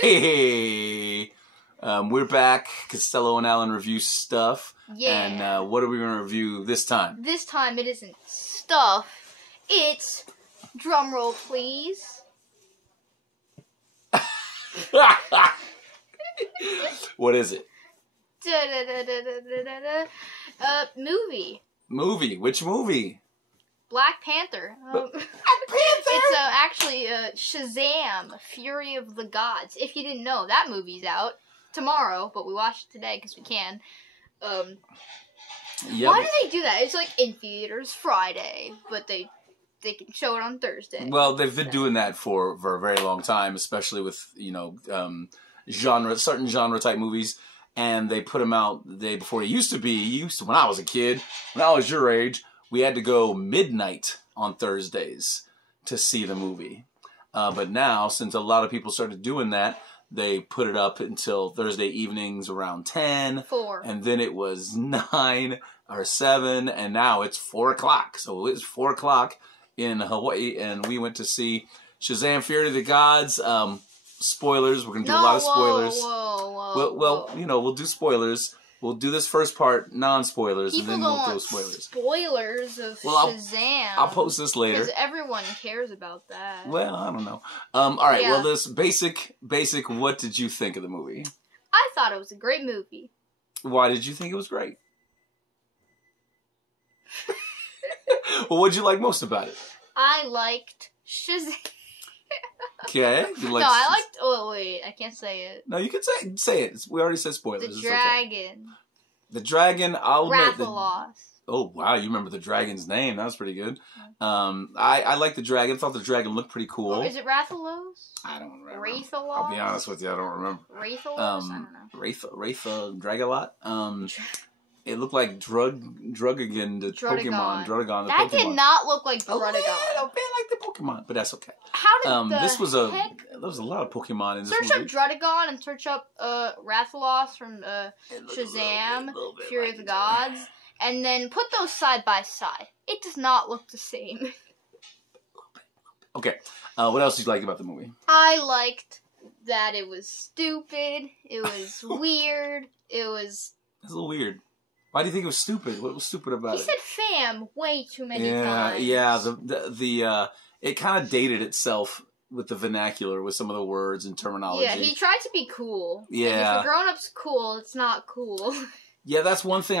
Hey, we're back. Costello and Alan review stuff. Yeah. And what are we going to review this time? This time it isn't stuff. It's, drum roll please. What is it? Movie. Movie. Which movie? Black Panther. Black Panther? It's actually Shazam, Fury of the Gods. If you didn't know, that movie's out tomorrow, but we watched it today because we can. Yep. Why do they do that? It's like in theaters Friday, but they can show it on Thursday. Well, they've been doing that for a very long time, especially with, certain genre type movies. And they put them out the day before. It used to when I was a kid, when I was your age, we had to go midnight on Thursdays to see the movie. But now, since a lot of people started doing that, they put it up until Thursday evenings around 10. 4. And then it was 9 or 7, and now it's 4 o'clock. So it's 4 o'clock in Hawaii, and we went to see Shazam! Fury of the Gods. Spoilers. We're going to do a lot of spoilers. Well, we'll do spoilers. We'll do this first part, non-spoilers, and then we'll do spoilers. Spoilers of Shazam. I'll post this later. Because everyone cares about that. Well, I don't know. All right, well, this basic, what did you think of the movie? I thought it was a great movie. Why did you think it was great? Well, what did you like most about it? I liked Shazam. Okay. I liked... Oh, wait. I can't say it. No, you can say it. We already said spoilers. The dragon. Okay. The dragon, I'll admit... Rathalos. Oh, wow. You remember the dragon's name. That was pretty good. I like the dragon. I thought the dragon looked pretty cool. Oh, is it Rathalos? I don't remember. Rathalos? I'll be honest with you. I don't remember. Rathalos? I don't know. Dragalot? It looked like Drugagon, the Pokemon. Drudagon, the Pokemon. That did not look like Drudagon. A bit like the Pokemon, but that's okay. How did there was a lot of Pokemon in this movie. Search up Drudagon and search up Rathalos from Shazam, Fury of the Gods, and then put those side by side. It does not look the same. Okay. What else did you like about the movie? I liked that it was stupid. It was weird. It's a little weird. Why do you think it was stupid? What was stupid about it? He said "fam" way too many times. Yeah. It kind of dated itself with the vernacular, with some of the words and terminology. Yeah, he tried to be cool. Yeah. And if a grown-up's cool, it's not cool. Yeah, that's one thing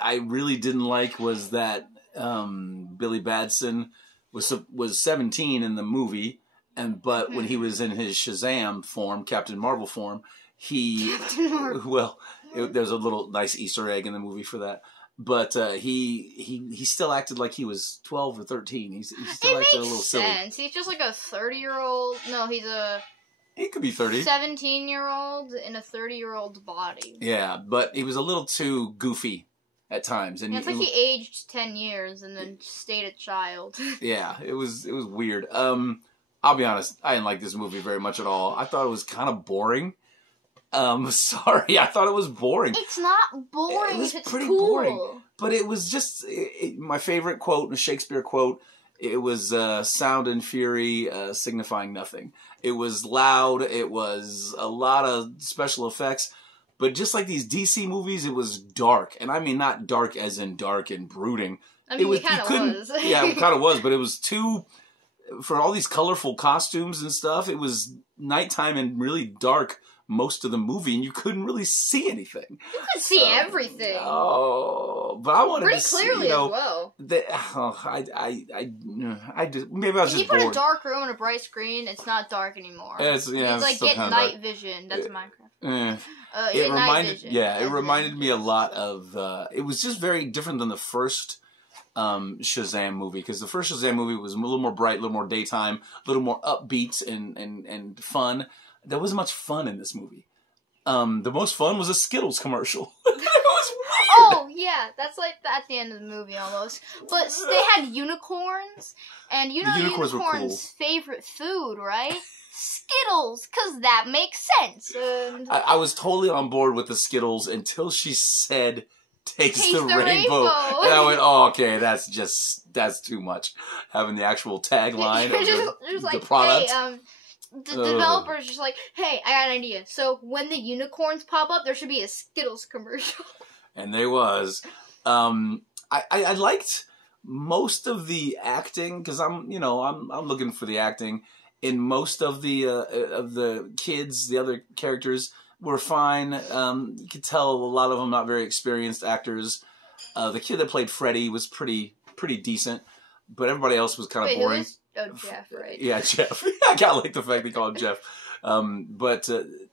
I really didn't like was that Billy Batson was 17 in the movie, but when he was in his Shazam form, Captain Marvel form, there's a little nice Easter egg in the movie for that. But he still acted like he was 12 or 13. He still acted a little silly. It makes sense. He's just like a 30-year-old. No, he could be 30. 17-year-old in a 30-year-old's body. Yeah, but he was a little too goofy at times. And it's like he aged 10 years and then stayed a child. Yeah, it was weird. I'll be honest, I didn't like this movie very much at all. I thought it was kind of boring. Sorry, I thought it was boring. It's not boring. It was if it's pretty cool. boring, but it was just my favorite quote, a Shakespeare quote. It was sound and fury signifying nothing. It was loud. It was a lot of special effects, but just like these DC movies, it was dark, and I mean not dark as in dark and brooding. I mean, it kind of was. Yeah, it kind of was, but it was too. For all these colorful costumes and stuff, it was nighttime and really dark most of the movie, and you couldn't really see anything. You could see everything. Oh, but I wanted pretty to see, clearly as well. I just maybe I was just bored. If you put a dark room and a bright screen, it's not dark anymore. It's like getting night vision. That's Minecraft. It reminded me a lot of. It was just very different than the first Shazam movie, because the first Shazam movie was a little more bright, a little more daytime, a little more upbeat and fun. There wasn't much fun in this movie. The most fun was a Skittles commercial. It was weird. Oh, yeah. That's like at the end of the movie almost. But they had unicorns. And you know unicorns' favorite food, right? Skittles, because that makes sense. I was totally on board with the Skittles until she said, taste the rainbow. And I went, oh, okay, that's too much. Having the actual tagline of the product. Hey, the developer's just like, hey, I got an idea. So when the unicorns pop up, there should be a Skittles commercial. And there was. I liked most of the acting because I'm looking for the acting in most of the kids. The other characters were fine. You could tell a lot of them not very experienced actors. The kid that played Freddy was pretty decent, but everybody else was kind of boring. Jeff, right? Yeah, Jeff. I kind of like the fact they call him Jeff. But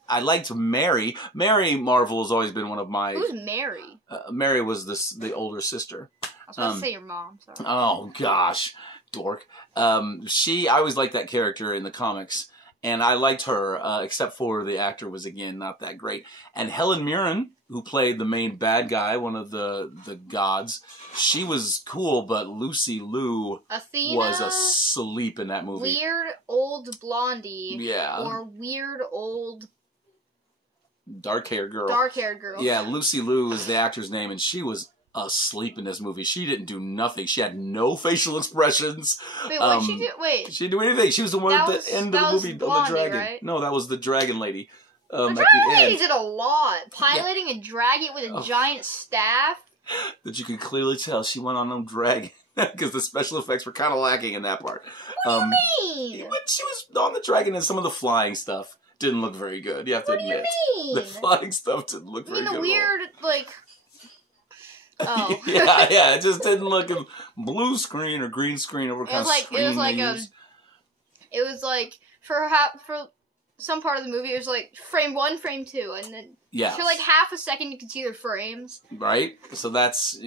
I liked Mary. Mary Marvel has always been one of my... Who's Mary? Mary was the older sister. I was supposed to say your mom, sorry. Oh, gosh. Dork. I always liked that character in the comics. And I liked her, except for the actor was, again, not that great. And Helen Mirren, who played the main bad guy, one of the gods, she was cool, but Lucy Liu was asleep in that movie. Weird old blondie. Yeah. Or weird old... dark-haired girl. Dark-haired girl. Yeah, Lucy Liu is the actor's name, and she was asleep in this movie. She didn't do nothing. She had no facial expressions. Wait, what she do? Wait. She didn't do anything. She was the one at the end of the movie Blondie, on the dragon. Right? No, that was the dragon lady. The dragon lady did a lot. Piloting a dragon with a giant staff. That you could clearly tell she went on a dragon. Because the special effects were kind of lacking in that part. What do you mean? When she was on the dragon and some of the flying stuff didn't look very good. You have to admit. What do you mean? The flying stuff didn't look very good. The weird, like... Oh. yeah, it just didn't look a blue screen or green screen or what kind of screen it was like for some part of the movie it was like frame 1, frame 2, and then for like half a second you could see their frames. Right. So that's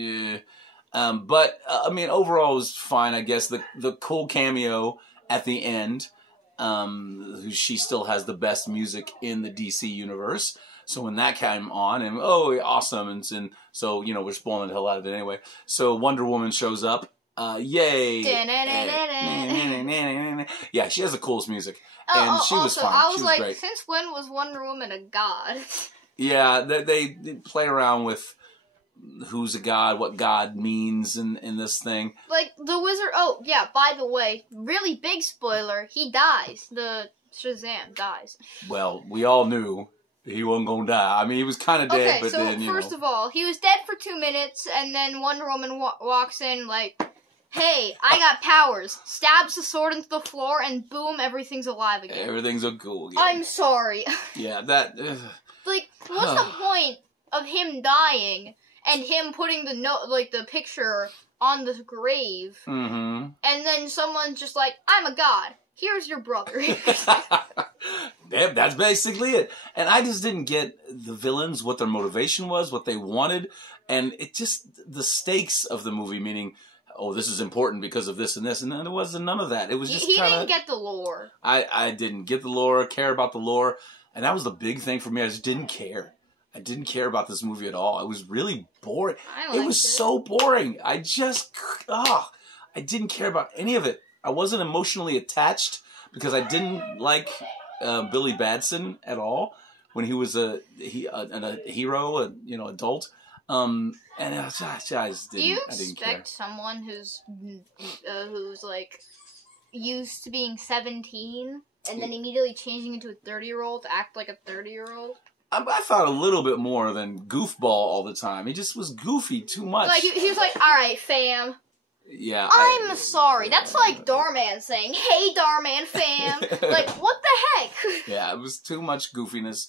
but I mean overall it was fine, I guess. The cool cameo at the end, she still has the best music in the DC universe. So when that came on, and awesome, and so we're spoiling the hell out of it anyway. So Wonder Woman shows up, yay! Yeah, she has the coolest music, and she was fine. I was like, great. Since when was Wonder Woman a god? Yeah, they play around with who's a god, what god means in this thing. Like the wizard. Oh yeah, by the way, really big spoiler: he dies. The Shazam dies. Well, we all knew. He wasn't gonna die. I mean, he was kind of dead, but then, first of all, he was dead for 2 minutes, and then Wonder Woman walks in like, hey, I got powers. Stabs the sword into the floor, and boom, everything's alive again. Everything's cool again. I'm sorry. Yeah, that... like, what's the point of him dying, and him putting the picture on the grave, and then someone's just like, I'm a god. Here's your brother. Damn, that's basically it. And I just didn't get the villains, what their motivation was, what they wanted. And it just, the stakes of the movie, meaning, this is important because of this, and then it wasn't none of that. It was just He didn't get the lore. I didn't get the lore, care about the lore. And that was the big thing for me. I just didn't care. I didn't care about this movie at all. It was really boring. It was so boring. I didn't care about any of it. I wasn't emotionally attached because I didn't like Billy Batson at all when he was a hero, adult. And I just didn't. Do you expect care. Someone who's like used to being 17 and then immediately changing into a 30-year-old to act like a 30-year-old? I thought a little bit more than goofball all the time. He just was goofy too much. Like he was like, all right, fam. Yeah, I'm sorry. That's like Darman saying, "Hey, Darman fam." Like, what the heck? Yeah, it was too much goofiness.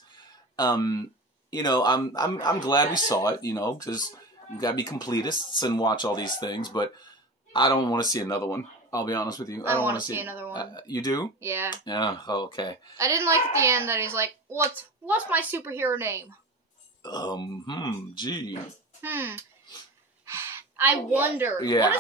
I'm glad we saw it. Because you gotta be completists and watch all these things. But I don't want to see another one. I'll be honest with you. I don't want to see another one. You do? Yeah. Yeah. Okay. I didn't like at the end that he's like, "What's my superhero name?" Gee. I wonder. Yeah.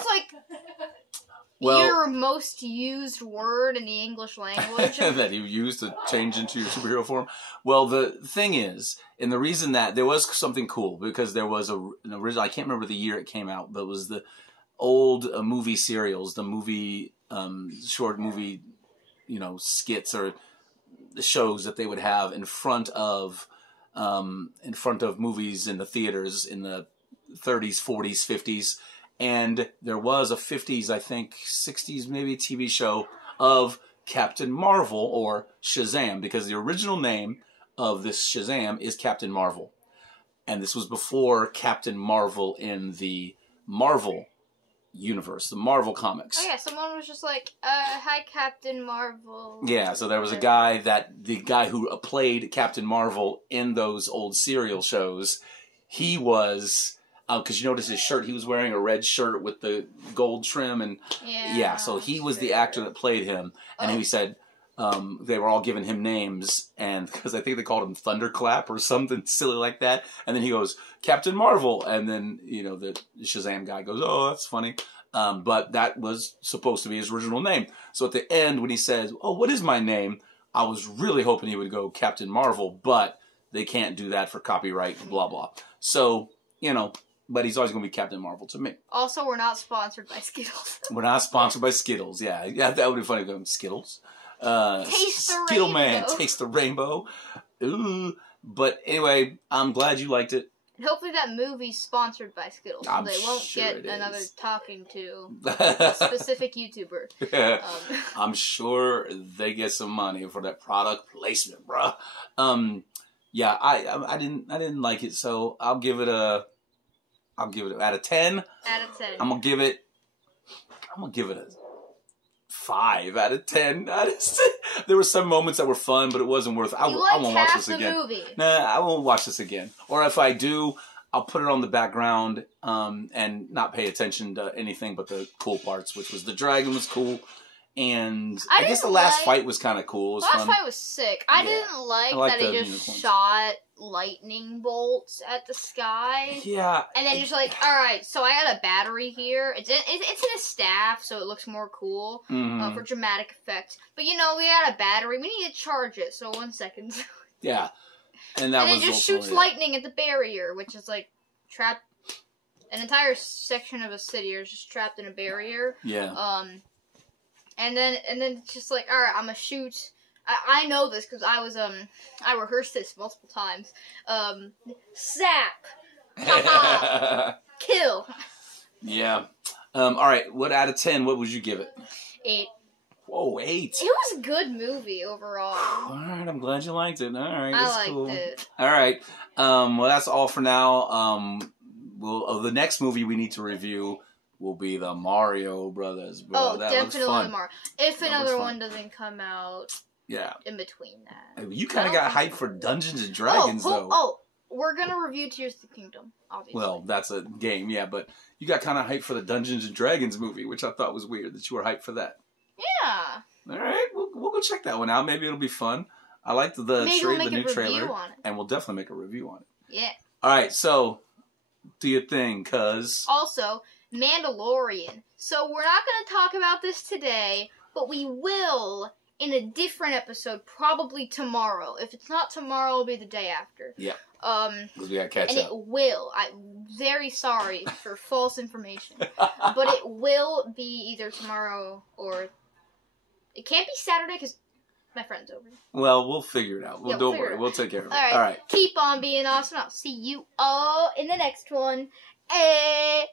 What is your most used word in the English language? That you used to change into your superhero form? Well, the thing is, and the reason that there was something cool, because there was an original, I can't remember the year it came out, but it was the old movie serials, the movie, short movie, skits or the shows that they would have in front of movies in the theaters in the 30s, 40s, 50s, and there was a 50s, I think 60s maybe TV show of Captain Marvel or Shazam, because the original name of this Shazam is Captain Marvel. And this was before Captain Marvel in the Marvel universe, the Marvel comics. Oh yeah, someone was just like, hi Captain Marvel. Yeah, so there was a guy the guy who played Captain Marvel in those old serial shows, he was, because you notice his shirt, he was wearing a red shirt with the gold trim, and yeah, so he was the actor that played him, and he said, they were all giving him names, and because I think they called him Thunderclap or something silly like that, and then he goes, Captain Marvel, and then, you know, the Shazam guy goes, oh, that's funny, but that was supposed to be his original name. So at the end, when he says, oh, what is my name, I was really hoping he would go Captain Marvel, but they can't do that for copyright, blah, blah. So, you know, but he's always going to be Captain Marvel to me. Also, we're not sponsored by Skittles. We're not sponsored by Skittles, yeah. Yeah, that would be funny, going Skittles. Taste the Skittle rainbow. Man, taste the rainbow. Ooh. But anyway, I'm glad you liked it. And hopefully that movie's sponsored by Skittles. So they won't sure get it another is. talking to a specific YouTuber. I'm sure they get some money for that product placement, bro. Yeah, I didn't like it, so I'll give it out of 10. Out of 10. I'm gonna give it a 5 out of 10. There were some moments that were fun, but it wasn't worth. I won't watch this again. Movie. Nah, I won't watch this again. Or if I do, I'll put it on the background and not pay attention to anything but the cool parts, which was the dragon was cool. And I guess the last fight was kind of cool. The last fight was sick. I didn't like that it just shot lightning bolts at the sky. Yeah. And then just like, all right, so I got a battery here. It's in a staff, so it looks more cool for dramatic effect. But you know, we got a battery. We need to charge it. So 1 second. Yeah. And that it just shoots lightning at the barrier, which is like trapped. An entire section of a city is just trapped in a barrier. Yeah. And then it's just like, all right, I'm gonna shoot. I know this because I rehearsed this multiple times. Zap, kill. Yeah. All right. What out of 10? What would you give it? 8. Whoa, 8. It was a good movie overall. All right. I'm glad you liked it. All right. I that's liked cool. it. All right. Well, that's all for now. The next movie we need to review will be the Mario Brothers, bro. Oh, that definitely looks fun. Mario. If another one doesn't come out, in between that. You kind of got hyped for Dungeons and Dragons, though. Oh, we're gonna review Tears of the Kingdom, obviously. Well, that's a game, yeah, but you got kind of hyped for the Dungeons and Dragons movie, which I thought was weird that you were hyped for that. Yeah. All right, we'll go check that one out. Maybe it'll be fun. I like the new trailer, and we'll definitely make a review on it. Yeah. All right, so do your thing, cuz. Also, Mandalorian. So we're not going to talk about this today, but we will in a different episode, probably tomorrow. If it's not tomorrow, it'll be the day after. Yeah. Because we got to catch up. And it will. I'm very sorry for false information. But it will be either tomorrow or... It can't be Saturday because my friend's over. Well, we'll figure it out. Don't worry. We'll take care of it. All right. Keep on being awesome. I'll see you all in the next one. Bye.